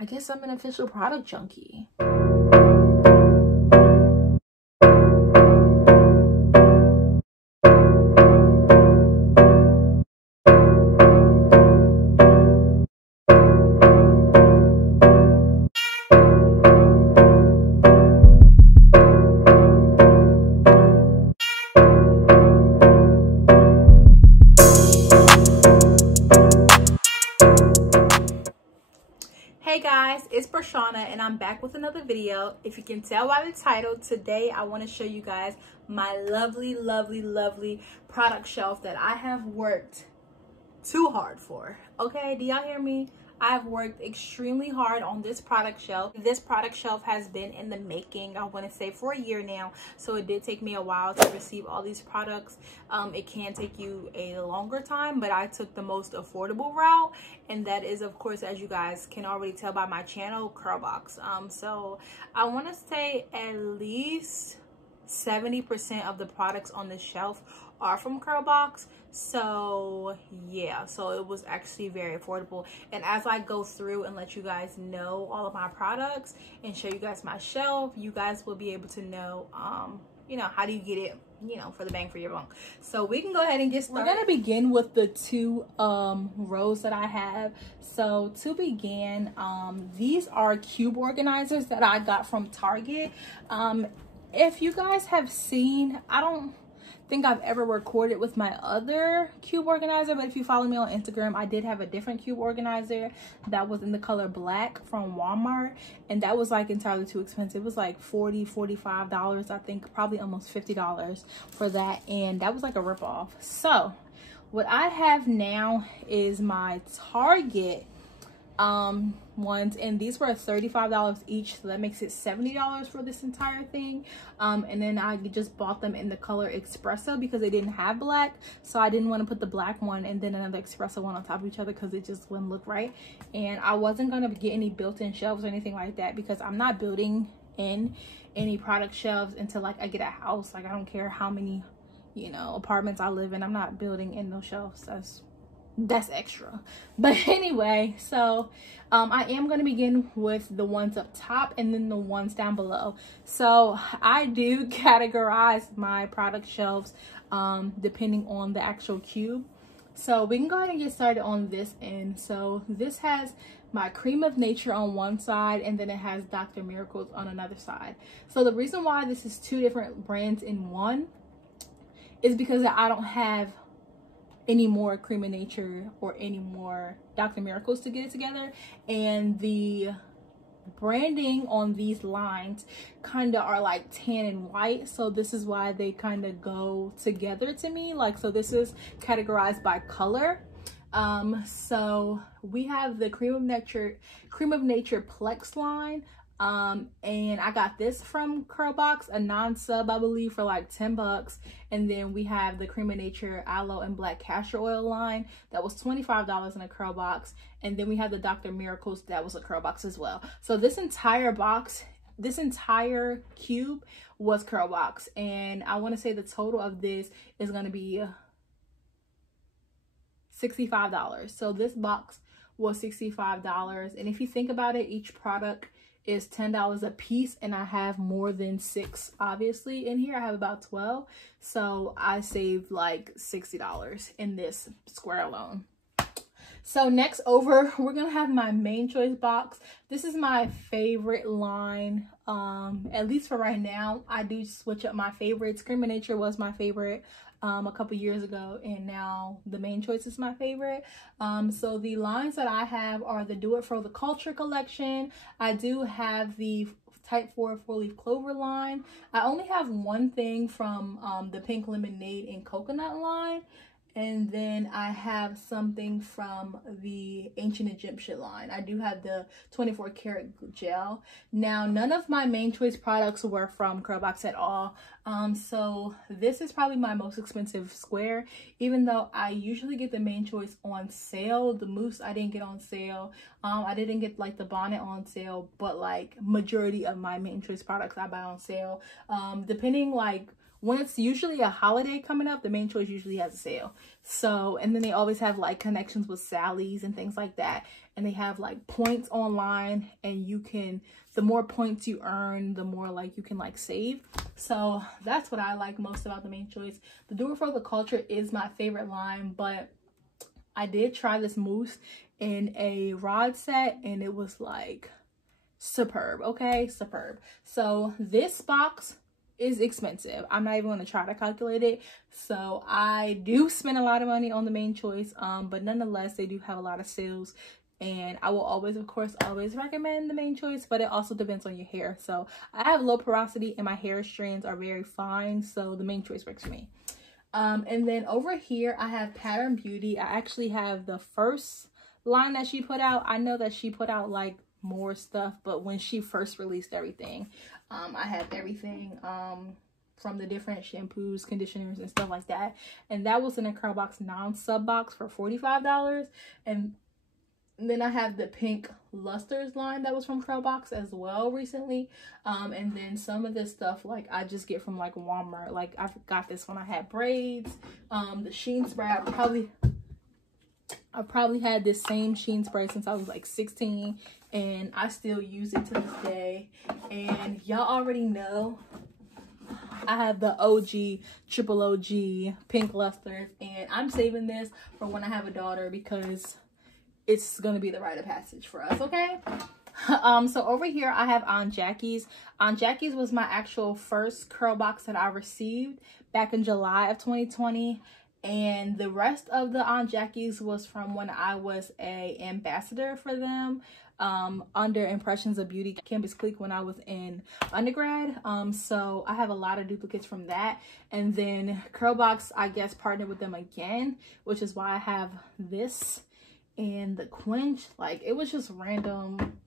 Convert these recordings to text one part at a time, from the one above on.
I guess I'm an official product junkie. Hey guys, it's BraShannah and I'm back with another video. If you can tell by the title, today I want to show you guys my lovely product shelf that I have worked too hard for. Okay, do y'all hear me? I've worked extremely hard on this product shelf. This product shelf has been in the making, I want to say, for a year now. So it did take me a while to receive all these products. It can take you a longer time, but I took the most affordable route. And that is, of course, as you guys can already tell by my channel, Curlbox. So I want to say at least 70% of the products on the shelf are from Curlbox. So yeah, so it was actually very affordable. And as I go through and let you guys know all of my products and show you guys my shelf, you guys will be able to know you know, how do you get it, you know, for the bang for your buck. So we can go ahead and get started. We're gonna begin with the two rows that I have. So to begin, these are cube organizers that I got from Target. If you guys have seen, I don't think I've ever recorded with my other cube organizer, but if you follow me on Instagram, I did have a different cube organizer that was in the color black from Walmart, and that was like entirely too expensive. It was like $45, I think, probably almost $50 for that, and that was like a ripoff. So what I have now is my Target ones, and these were $35 each, so that makes it $70 for this entire thing. And then I just bought them in the color espresso because they didn't have black, so I didn't want to put the black one and then another espresso one on top of each other because it just wouldn't look right. And I wasn't going to get any built-in shelves or anything like that because I'm not building in any product shelves until like I get a house. Like, I don't care how many, you know, apartments I live in, I'm not building in those shelves. That's extra. But anyway, so I am going to begin with the ones up top and then the ones down below. So I do categorize my product shelves depending on the actual cube. So we can go ahead and get started on this end. So this has my Cream of Nature on one side, and then it has Dr. Miracles on another side. So the reason why this is two different brands in one is because I don't have any more Cream of Nature or any more Dr. Miracles to get it together, and the branding on these lines kind of are like tan and white, so this is why they kind of go together to me. Like, so this is categorized by color. So we have the Cream of Nature Plex line, and I got this from Curlbox, a non-sub, I believe, for like 10 bucks. And then we have the Cream of Nature Aloe and Black Castor Oil line that was $25 in a Curlbox. And then we have the Dr. Miracles that was a Curlbox as well. So this entire box, this entire cube was Curlbox, and I want to say the total of this is going to be $65. So this box was $65, and if you think about it, each product is $10 a piece, and I have more than 6 obviously in here. I have about 12, so I saved like $60 in this square alone. So next over, we're gonna have my Main Choice box. This is my favorite line, at least for right now. I do switch up my favorites. Cream of Nature was my favorite a couple years ago, and now the Main Choice is my favorite. So the lines that I have are the Do It For The Culture collection. I do have the Type 4 4-leaf clover line. I only have one thing from the Pink Lemonade and Coconut line. And then I have something from the Ancient Egyptian line. I do have the 24 karat gel. Now, none of my Main Choice products were from Curlbox at all. So this is probably my most expensive square, even though I usually get the Main Choice on sale. The mousse I didn't get on sale. I didn't get like the bonnet on sale, but like majority of my Main Choice products I buy on sale. Depending like when it's usually a holiday coming up, the Main Choice usually has a sale. So, and then they always have like connections with Sally's and things like that. And they have like points online, and you can, the more points you earn, the more like you can like save. So that's what I like most about the Main Choice. The Do It For The Culture is my favorite line, but I did try this mousse in a rod set, and it was like superb. Okay, superb. So this box is expensive. I'm not even going to try to calculate it. So I do spend a lot of money on the Main Choice, but nonetheless, they do have a lot of sales, and I will always, of course, always recommend the Main Choice, but it also depends on your hair. So I have low porosity and my hair strands are very fine, so the Main Choice works for me. And then over here I have Pattern Beauty. I actually have the first line that she put out. I know that she put out like more stuff, but when she first released everything, I have everything from the different shampoos, conditioners, and stuff like that, and that was in a curl box non-sub box for $45. And then I have the pink Lusters line that was from Curl Box as well recently. And then some of this stuff like I just get from like Walmart. Like I got this when I had braids. The Sheen spray, I probably had this same Sheen spray since I was like 16, and I still use it to this day. And y'all already know I have the OG, triple OG pink Lusters, and I'm saving this for when I have a daughter because it's gonna be the rite of passage for us, okay? So over here I have Aunt Jackie's. Aunt Jackie's was my actual first curl box that I received back in July of 2020. And the rest of the Aunt Jackie's was from when I was a ambassador for them under Impressions of Beauty Campus Clique when I was in undergrad. So I have a lot of duplicates from that. And then Curlbox, I guess, partnered with them again, which is why I have this and the Quench. Like, it was just random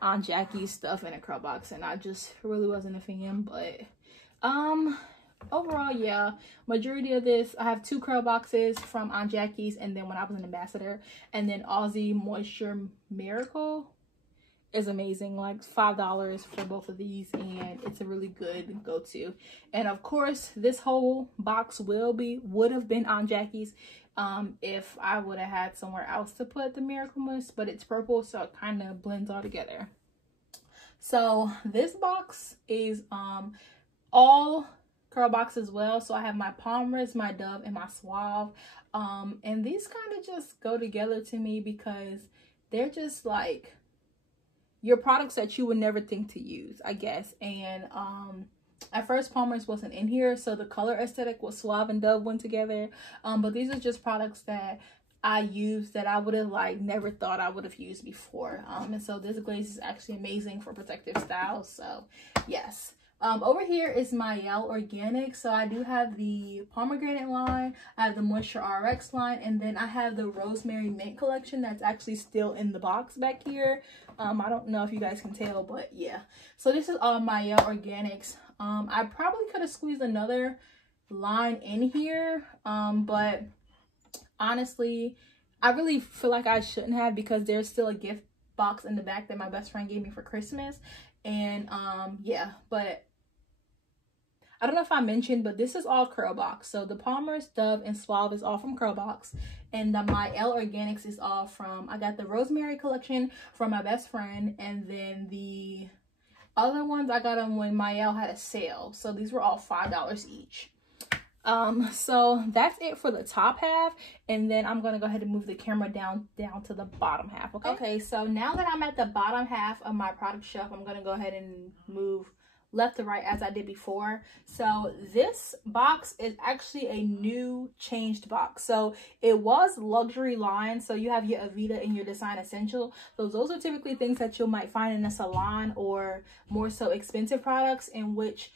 Aunt Jackie's stuff in a curl box, and I just really wasn't a fan. But overall, yeah, majority of this, I have 2 curl boxes from Aunt Jackie's, and then when I was an ambassador, and then Aussie Moisture Miracle is amazing, like $5 for both of these, and it's a really good go-to. And of course, this whole box would have been Aunt Jackie's if I would have had somewhere else to put the Miracle Mousse, but it's purple, so it kind of blends all together. So this box is all curl box as well. So I have my Palmer's, my Dove, and my Suave, and these kind of just go together to me because they're just like your products that you would never think to use, I guess. And at first Palmer's wasn't in here, so the color aesthetic with Suave and Dove went together, but these are just products that I use that I would have like never thought I would have used before. And so this glaze is actually amazing for protective styles, so yes. Over here is my Yale Organic. So I do have the pomegranate line, I have the Moisture RX line, and then I have the Rosemary Mint collection that's actually still in the box back here. I don't know if you guys can tell, but yeah. So this is all my Yale Organics. I probably could have squeezed another line in here, but honestly, I really feel like I shouldn't have, because there's still a gift box in the back that my best friend gave me for Christmas. And yeah, but I don't know if I mentioned, but this is all curl box. So the Palmer's, Dove, and Suave is all from curl box, and my L Organics is all from, I got the Rosemary collection from my best friend, and then the other ones I got them when my L had a sale. So these were all $5 each. So that's it for the top half, and then I'm gonna go ahead and move the camera down to the bottom half. Okay, so now that I'm at the bottom half of my product shelf, I'm gonna go ahead and move left to right as I did before. So this box is actually a new changed box. So it was luxury line, so you have your Aveda and your Design Essential. So those are typically things that you might find in a salon, or more so expensive products, in which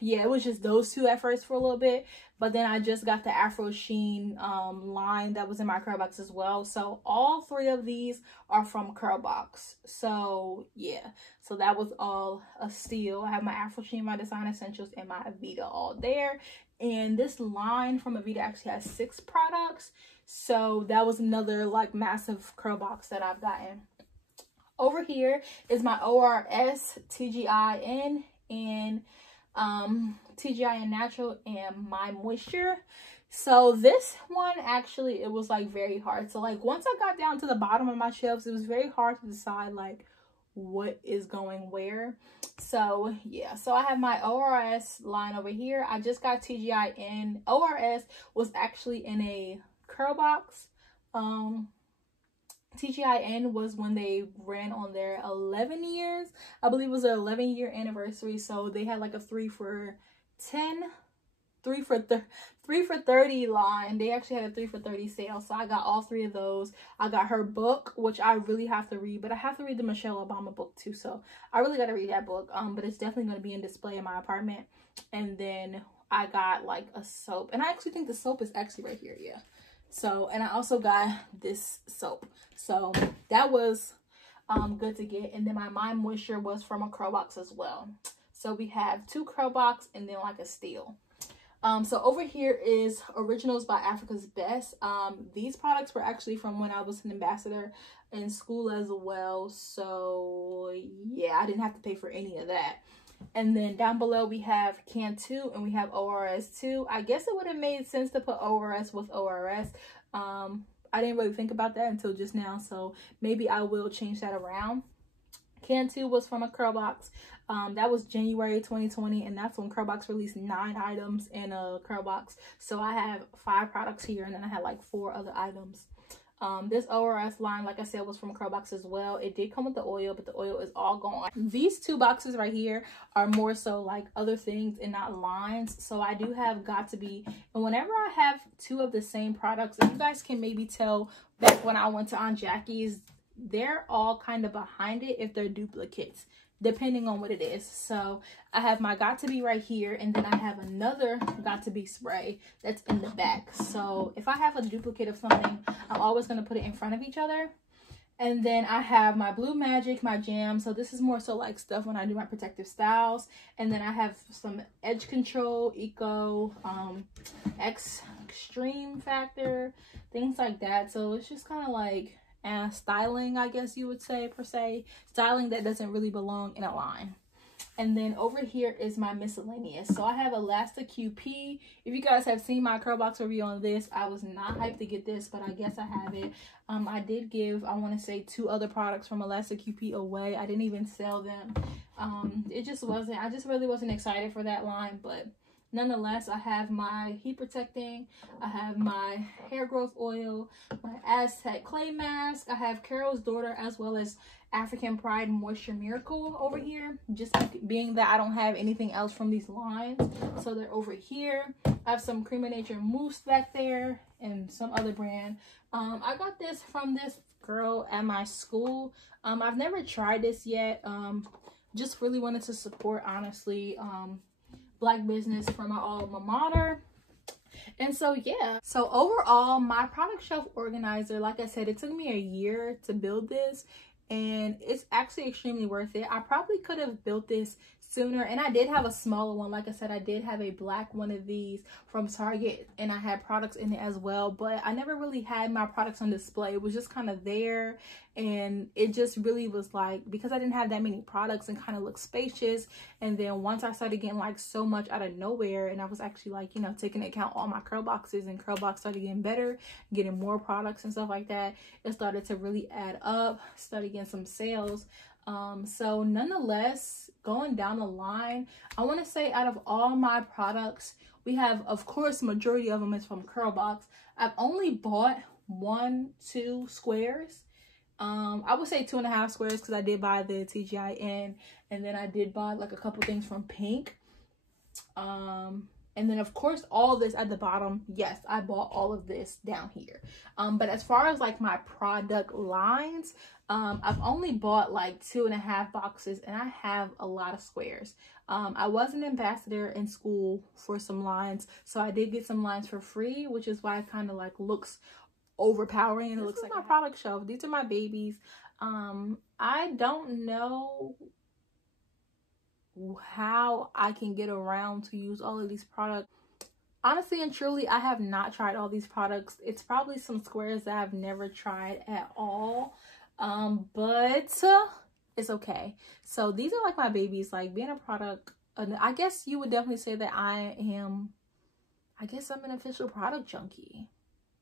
yeah, it was just those two at first for a little bit, but then I just got the Afro Sheen line that was in my curl box as well. So all 3 of these are from curl box. So yeah, so that was all a steal. I have my Afro Sheen, my Design Essentials, and my Aveda all there. And this line from Aveda actually has 6 products, so that was another like massive curl box that I've gotten. Over here is my ORS TGIN, and TGIN Natural and My Moisture. So this one, actually, it was like very hard. So like once I got down to the bottom of my shelves, it was very hard to decide like what is going where. So yeah, so I have my ORS line over here. I just got TGIN. ORS was actually in a curl box. TGIN was when they ran on their 11 years. I believe it was their 11-year anniversary. So they had like a 3 for 10, 3 for 30 line. They actually had a 3 for 30 sale. So I got all 3 of those. I got her book, which I really have to read, but I have to read the Michelle Obama book too. So I really got to read that book. But it's definitely going to be in display in my apartment. And then I got like a soap, and I actually think the soap is actually right here. Yeah. So, and I also got this soap. So that was good to get. And then my Moisture was from a curl box as well. So we have 2 curl box and then like a steal. So over here is Originals by Africa's Best. These products were actually from when I was an ambassador in school as well. So yeah, I didn't have to pay for any of that. And then down below we have Can 2 and we have ORS 2. I guess it would have made sense to put ORS with ORS. I didn't really think about that until just now, so maybe I will change that around. Can 2 was from a curl box. That was January 2020, and that's when curl box released 9 items in a curl box. So I have 5 products here, and then I had like 4 other items. This ORS line, like I said, was from curl box as well. It did come with the oil, but the oil is all gone. These 2 boxes right here are more so like other things and not lines. So I do have Got to Be, and whenever I have 2 of the same products, and you guys can maybe tell back when I went to Aunt Jackie's, they're all kind of behind it if they're duplicates, depending on what it is. So I have my Got to Be right here, and then I have another Got to Be spray that's in the back. So if I have a duplicate of something, I'm always going to put it in front of each other. And then I have my Blue Magic, my Jam. So this is more so like stuff when I do my protective styles. And then I have some Edge Control, Eco, Extreme Factor, things like that. So it's just kind of like styling, I guess you would say, per se. Styling that doesn't really belong in a line. And then over here is my Miscellaneous. So I have Elastic QP. If you guys have seen my curl box review on this, I was not hyped to get this, but I guess I have it. I did give, I want to say, 2 other products from Elastic QP away. I didn't even sell them. It just wasn't, I just really wasn't excited for that line, but nonetheless, I have my heat protecting, I have my hair growth oil, my Aztec clay mask, I have Carol's Daughter, as well as African Pride Moisture Miracle over here, just being that I don't have anything else from these lines, so they're over here. I have some Cream of Nature mousse back there and some other brand. I got this from this girl at my school. I've never tried this yet. Just really wanted to support, honestly, Black business from my alma mater. And so yeah, so overall, my product shelf organizer, like I said, it took me a year to build this, and it's actually extremely worth it. I probably could have built this sooner, and I did have a smaller one. Like I said, I did have a black one of these from Target, and I had products in it as well, but I never really had my products on display. It was just kind of there, and it just really was like, because I didn't have that many products and kind of looked spacious. And then once I started getting like so much out of nowhere, and I was actually like, you know, taking into account all my curl boxes, and curl box started getting better, getting more products and stuff like that, it started to really add up, started getting some sales. So nonetheless, going down the line, I want to say out of all my products, we have, of course, majority of them is from curl box. I've only bought 1-2 squares. I would say 2.5 squares, because I did buy the TGIN, and then I did buy like a couple things from Pink. And then of course all this at the bottom, yes, I bought all of this down here. But as far as like my product lines, I've only bought like 2.5 boxes, and I have a lot of squares. I was an ambassador in school for some lines, so I did get some lines for free, which is why it kind of like looks overpowering. It looks like my product shelf. These are my babies. I don't know how I can get around to use all of these products. Honestly and truly, I have not tried all these products. It's probably some squares that I've never tried at all, but it's okay. So these are like my babies. Like, being a product I guess you would definitely say that I'm an official product junkie.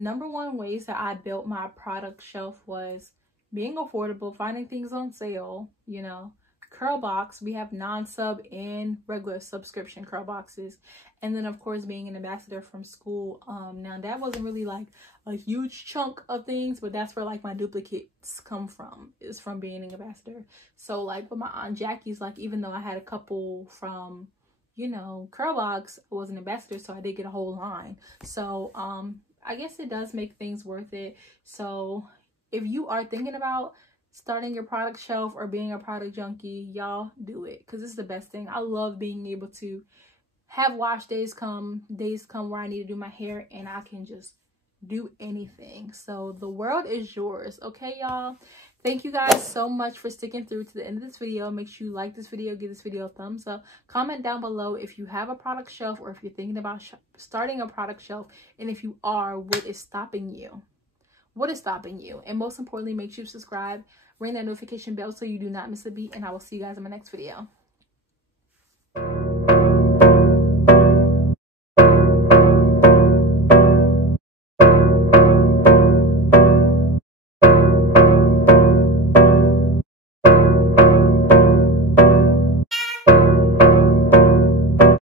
Number one ways that I built my product shelf was being affordable, finding things on sale, you know. Curl box, we have non-sub and regular subscription curl boxes, and then of course being an ambassador from school. Now that wasn't really like a huge chunk of things, but that's where like my duplicates come from, is from being an ambassador. So like with my Aunt Jackie's, like even though I had a couple from, you know, curl box, I was an ambassador, so I did get a whole line. So I guess it does make things worth it. So if you are thinking about starting your product shelf or being a product junkie, y'all do it, because it's the best thing. I love being able to have wash days come where I need to do my hair and I can just do anything. So the world is yours. Okay, y'all, thank you guys so much for sticking through to the end of this video. Make sure you like this video, give this video a thumbs up, comment down below if you have a product shelf or if you're thinking about starting a product shelf, and if you are, what is stopping you? What is stopping you? And most importantly, make sure you subscribe, ring that notification bell so you do not miss a beat, and I will see you guys in my next video.